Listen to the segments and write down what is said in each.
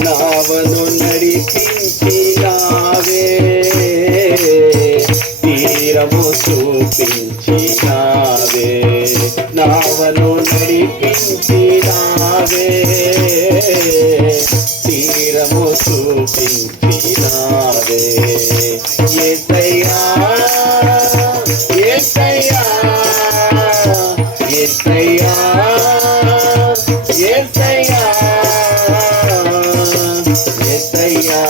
నావను నడిపించినావే, తీరము చూపించినావే, నావను నడిపించినావే, తీరము చూపించినావే. యేసయ్యా యేసయ్యా యేసయ్యా యేసయ్యా యేసయ్యా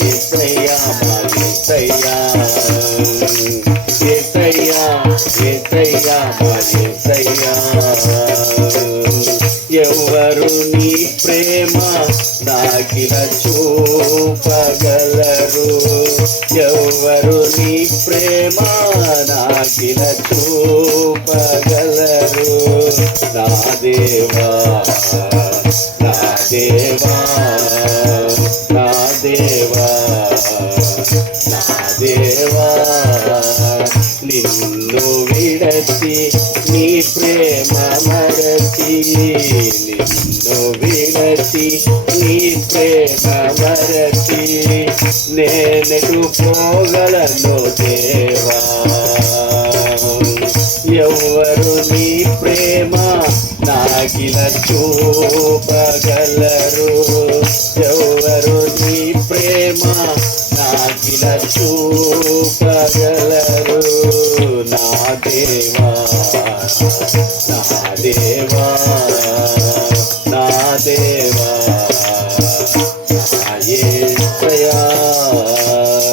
యేసయ్యా మా యేసయ్యా, యేసయ్యా యేసయ్యా మా యేసయ్యా. ఎవరు నీ ప్రేమ నాకిల చూపగలరు, ఎవరు నీ ప్రేమ నాకిల చూపగలరు. నా దేవా నా దేవా నా దేవా నా దేవా, నిన్ను విడచి నీ ప్రేమ మరచి, నిన్ను విడచి నీ ప్రేమ మరచి, నేనెటు పోగలను దేవా. ఎవరు నీ ప్రేమ నాకిల చూపగలరు, ఎవరు నీ ప్రేమ నాకిల చూపగలరు. నా దేవా నా దేవా నా దేవా నా యేసయ్యా.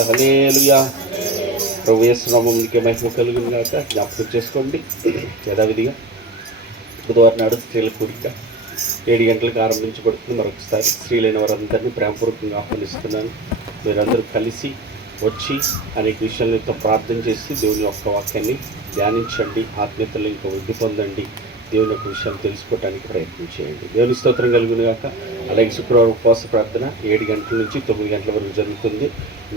హల్లెలూయా. ప్రభు యేసు నామమునకే మహిమ కలుగును గాక. జ్ఞాపకం చేసుకోండి, యథావిధిగా బుధవారం నాడు స్త్రీల కూడిక 7 గంటలకు ఆరంభించబడుతుంది. మరొకసారి స్త్రీలైన వారందరినీ ప్రేమపూర్వకంగా ఆహ్వానిస్తున్నాను. మీరందరూ కలిసి వచ్చి అనేక విషయాలతో ప్రార్థన చేసి దేవుని యొక్క వాక్యాన్ని ధ్యానించండి, ఆత్మీయతలు ఇంకా వృద్ధి పొందండి, దేవుని యొక్క విషయాలు తెలుసుకోవడానికి ప్రయత్నం చేయండి. దేవుని స్తోత్రం కలుగును గాక. అలాగే శుక్రవారం ఉపవాస ప్రార్థన 7 గంటల నుంచి 9 గంటల వరకు జరుగుతుంది.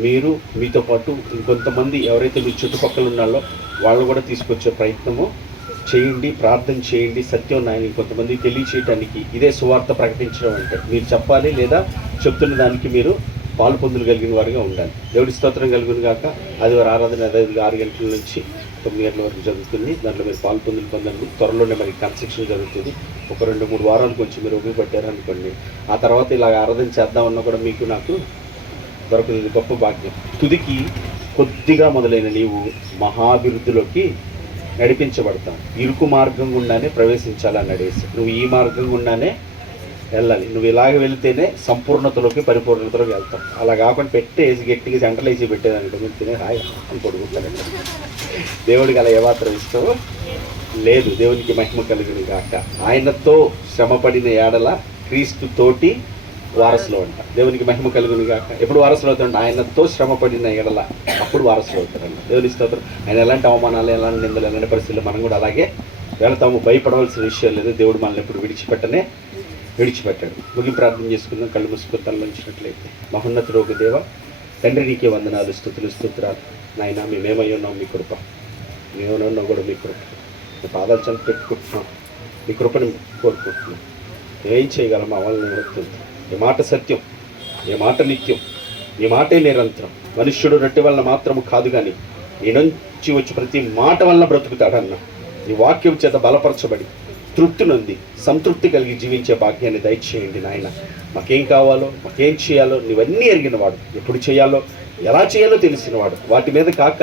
మీరు మీతో పాటు ఇంకొంతమంది ఎవరైతే మీ చుట్టుపక్కల ఉన్నారో వాళ్ళు కూడా తీసుకొచ్చే ప్రయత్నము చేయండి, ప్రార్థన చేయండి. సత్యం నాయన ఇంకొంతమందికి తెలియచేయడానికి ఇదే సువార్త ప్రకటించడం అంటే మీరు చెప్పాలి, లేదా చెప్తున్న దానికి మీరు పాలు పొందులు కలిగిన వారుగా ఉండాలి. దేవుడి స్తోత్రం కలుగును గాక. ఆదివారం ఆరాధన 6 గంటల నుంచి 9 గంటల వరకు జరుగుతుంది. దాంట్లో మీరు పాలు పొందులు పొందండి. త్వరలోనే మరి కన్స్ట్రక్షన్ జరుగుతుంది. ఒక 2-3 వారాలు కొంచెం మీరు ఉపయోగపడ్డారనుకోండి, ఆ తర్వాత ఇలాగ ఆరాధన చేద్దామన్నా కూడా మీకు నాకు దొరకదు. గొప్ప భాగ్యం. తుదికి కొద్దిగా మొదలైన నీవు మహాభివృద్ధిలోకి నడిపించబడతావు. ఇరుకు మార్గం గుండానే ప్రవేశించాలన్నాడు యేసు. నువ్వు ఈ మార్గం గుండానే వెళ్ళాలి. నువ్వు ఇలాగ వెళితేనే సంపూర్ణతలోకి పరిపూర్ణతలోకి వెళ్తావు. అలా కాకుండా పెట్టేసి గట్టిగా సెంటర్లు వేసి పెట్టేదానికి మీరు తినే హాయ్ అని పడుకుంటారండి. దేవుడికి అలా ఏమాత్రం ఇష్టమో లేదు. దేవునికి మహిమ కలుగును గాక. ఆయనతో శ్రమపడిన ఏడల క్రీస్తు తోటి వారసులు అంట. దేవునికి మహిమ కలుగును గాక. ఎప్పుడు వారసులు అవుతారంటే ఆయనతో శ్రమపడిన ఎడల అప్పుడు వారసులు అవుతారంట. దేవుని స్తోత్రం. ఆయన ఎలాంటి అవమానాలు, ఎలాంటి నిందలు, ఎలాంటి పరిస్థితులు మనం కూడా అలాగే వెళతాము. భయపడవలసిన విషయం లేదు. దేవుడు మనల్ని ఎప్పుడు విడిచిపెట్టాడు. ముగి ప్రార్థన చేసుకుందాం. కళ్ళు మూసుకొని తలవంచినట్లయితే. మహోన్నతుడు ఒక దేవ తండ్రి, నీకే వందనాలు, స్తుతులు, స్తోత్రాలు. నాయన మేమేమై ఉన్నాం మీ కృప, మేమేమన్నా కూడా మీ కృప. మీ పాదాలు చంపి పెట్టుకుంటున్నాం. మీ కృపను కోరుకుంటున్నాం. ఏం చేయగలం మా వాళ్ళని వస్తుంది. ఈ మాట సత్యం, ఈ మాట నిత్యం, ఈ మాటే నిరంతరం. మనుష్యుడు రొట్టె వల్ల మాత్రము కాదు కానీ నీ నుంచి వచ్చి ప్రతి మాట వల్ల బ్రతుకుతాడన్న ఈ వాక్యం చేత బలపరచబడి తృప్తి నొంది సంతృప్తి కలిగి జీవించే భాగ్యాన్ని దయచేయండి నాయన. మాకేం కావాలో, మాకేం చేయాలో నీవన్నీ ఎరిగినవాడు, ఎప్పుడు చేయాలో, ఎలా చేయాలో తెలిసినవాడు. వాటి మీద కాక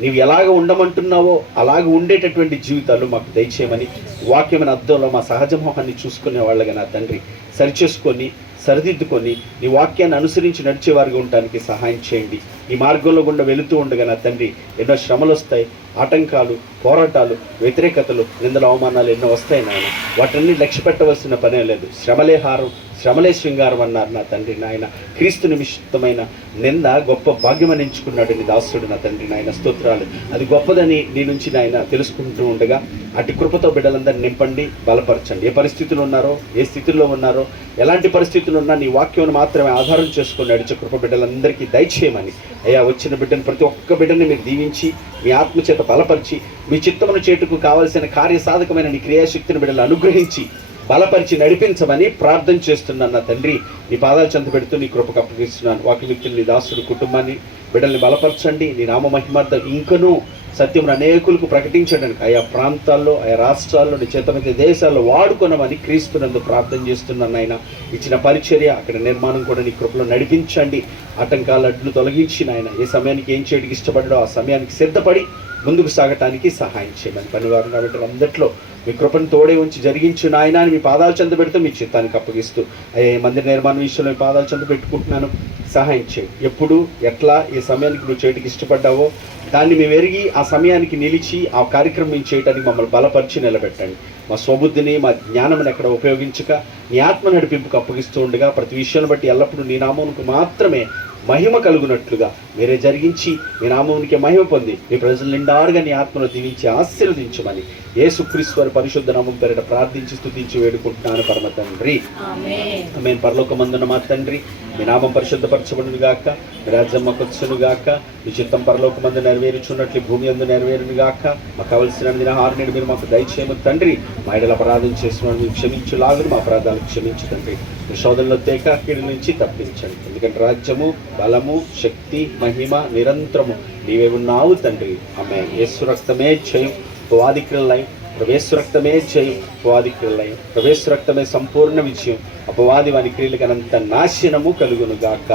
నీవు ఎలాగ ఉండమంటున్నావో అలాగ ఉండేటటువంటి జీవితాలు మాకు దయచేయమని వాక్యమైన అర్థంలో మా సహజ మొహాన్ని చూసుకునే వాళ్ళగా నా తండ్రి సరిచేసుకొని సరిదిద్దుకొని నీ వాక్యాన్ని అనుసరించి నడిచేవారిగా ఉండడానికి సహాయం చేయండి. ఈ మార్గంలో గుండా వెళుతూ ఉండగా నా తండ్రి ఎన్నో శ్రమలు వస్తాయి, ఆటంకాలు, పోరాటాలు, వ్యతిరేకతలు, నిందలు, అవమానాలు ఎన్నో వస్తాయి నాయన. వాటన్ని లక్ష్య పెట్టవలసిన పనే లేదు. శ్రమలే హారం, శ్రమలే శృంగారం అన్నారు నా తండ్రి నాయన. క్రీస్తు నిమిత్తమైన నింద గొప్ప భాగ్యమని ఎంచుకున్నాడు నీ దాసుడు నా తండ్రి నాయన. స్తోత్రాలు. అది గొప్పదని నీ నుంచి నాయన తెలుసుకుంటూ ఉండగా అటు కృపతో బిడ్డలందరినీ నింపండి, బలపరచండి. ఏ పరిస్థితులు ఉన్నారో, ఏ స్థితిలో ఉన్నారో, ఎలాంటి పరిస్థితులు ఉన్నా నీ వాక్యం మాత్రమే ఆధారం చేసుకుని నడిచే కృప బిడ్డలందరికీ దయచేయమని అయ్యా. వచ్చిన బిడ్డను ప్రతి ఒక్క బిడ్డని మీరు దీవించి మీ ఆత్మచేత బలపరిచి మీ చిత్తమును చేటుకు కావలసిన కార్యసాధకమైన నీ క్రియాశక్తిని బిడ్డలు అనుగ్రహించి బలపరిచి నడిపించమని ప్రార్థన చేస్తున్నాను నా తండ్రి. నీ పాదాలు చెంత పెడుతూ నీ కృపకు అప్పగిస్తున్నాను. వాక్య వ్యక్తులు నీ దాసుడు కుటుంబాన్ని బిడ్డల్ని బలపరచండి. నీ నామ మహిమార్థం ఇంకనూ సత్యమును అనేకులకు ప్రకటించడానికి ఆయా ప్రాంతాల్లో, ఆయా రాష్ట్రాల్లో, నీ చేతమైతే దేశాల్లో వాడుకొనమని క్రీస్తునందు ప్రార్థన చేస్తున్నాను. ఆయన ఇచ్చిన పరిచర్య, అక్కడ నిర్మాణం కూడా నీ కృపలో నడిపించండి. ఆటంకాల అడ్లు తొలగించి నాయన ఏ సమయానికి ఏం చేయడానికి ఇష్టపడ్డాడో ఆ సమయానికి సిద్ధపడి ముందుకు సాగటానికి సహాయం చేయమని పనివారు కాబట్టి అందరిలో మీ కృపను తోడే ఉంచి జరిగించు నాయన అని మీ పాదాలు చెంత పెడుతూ మీ చిత్తానికి అప్పగిస్తూ అయ్యే మందిర నిర్మాణ విషయంలో మీ పాదాలు చెంత పెట్టుకుంటున్నాను. సహాయం చేయి. ఎప్పుడు ఎట్లా ఏ సమయానికి నువ్వు చేయడానికి ఇష్టపడ్డావో దాన్ని మేము ఎరిగి ఆ సమయానికి నిలిచి ఆ కార్యక్రమం చేయడానికి మమ్మల్ని బలపరిచి నిలబెట్టండి. మా స్వబుద్ధిని, మా జ్ఞానమును ఎక్కడ ఉపయోగించక నీ ఆత్మ నడిపింపుకు అప్పగిస్తూ ఉండగా ప్రతి విషయాన్ని బట్టి ఎల్లప్పుడూ నీ నామమునకు మాత్రమే మహిమ కలుగునట్లుగా మీరే జరిగించి మీ నామమునికి మహిమ పొంది మీ ప్రజలు నిండారుగా నీ ఆత్మను దీవించి ఆశీర్వదించమని యేసుక్రీస్తు వారి పరిశుద్ధ నామం పేరిట ప్రార్థించి స్తుతించి వేడుకుంటున్నాను పరమ తండ్రి. ఆమేన్. పరలోకమందున్న మా తండ్రి, మీ నామం పరిశుద్ధపరచబడును గాక, మీ రాజ్యం మాకొచ్చును గాక, మీ చిత్తం పరలోకమందు నెరవేరుచున్నట్లు భూమి అందు నెరవేరును గాక. మాకు కావలసిన దినహారనేడు మీరు మాకు దయచేయము తండ్రి. మా ఎడల అపరాధం చేసిన మీరు క్షమించులాగును మా అపరాధాలు క్షమించు తండ్రి. మీ శోధనలో తేక కీడు నుంచి తప్పించండి. ఎందుకంటే రాజ్యము, బలము, శక్తి, మహిమ నిరంతరము నీవే ఉన్నావు తండ్రి. ఆమేన్. యేసు రక్తమే జయం, అపవాది క్రియలయం. ప్రవేశ రక్తమే జయం, అపవాది క్రియలయం. ప్రవేశ రక్తమే సంపూర్ణ విజయం. అపవాది వాని క్రియలకు అనంత నాశనము కలుగును గాక.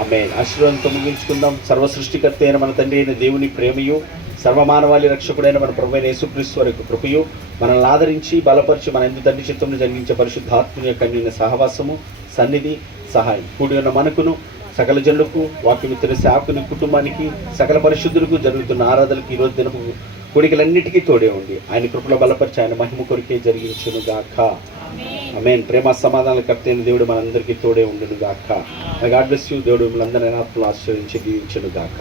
ఆమేన్. ఆశీర్వాదంతో ముగించుకుందాం. సర్వ సృష్టికర్త అయిన మన తండ్రి అయిన దేవుని ప్రేమయు, సర్వమానవాళి రక్షకుడైన మన ప్రభువైన యేసుక్రీస్తు వారి యొక్క కృపయు, మనల్ని ఆదరించి బలపరిచి మన ఎందు తండ్రి చిత్తమును జరిగించే పరిశుద్ధాత్మని యొక్క అన్యోన్య సహవాసము, సన్నిధి, సహాయం కూడి ఉన్న మనకును, సకల జనులకు, వాక్యమిత్రుల సేవకుని కుటుంబానికి, సకల పరిశుద్ధులకు జరుగుతున్న ఆరాధనలకు ఈరోజు దినపు కోడికలన్నిటికీ తోడే ఉండి ఆయన కృపలో బలపరిచి ఆయన మహిమ కొరికే జరిగించును గాక. ఆమేన్. ప్రేమ సమాధానాల కర్త అయిన దేవుడు మనందరికీ తోడే ఉండును గాక. God bless you. దేవుడు మిమ్మల్ని అందరినీ ఆత్మలో ఆశీర్వదించి దీవించును గాక.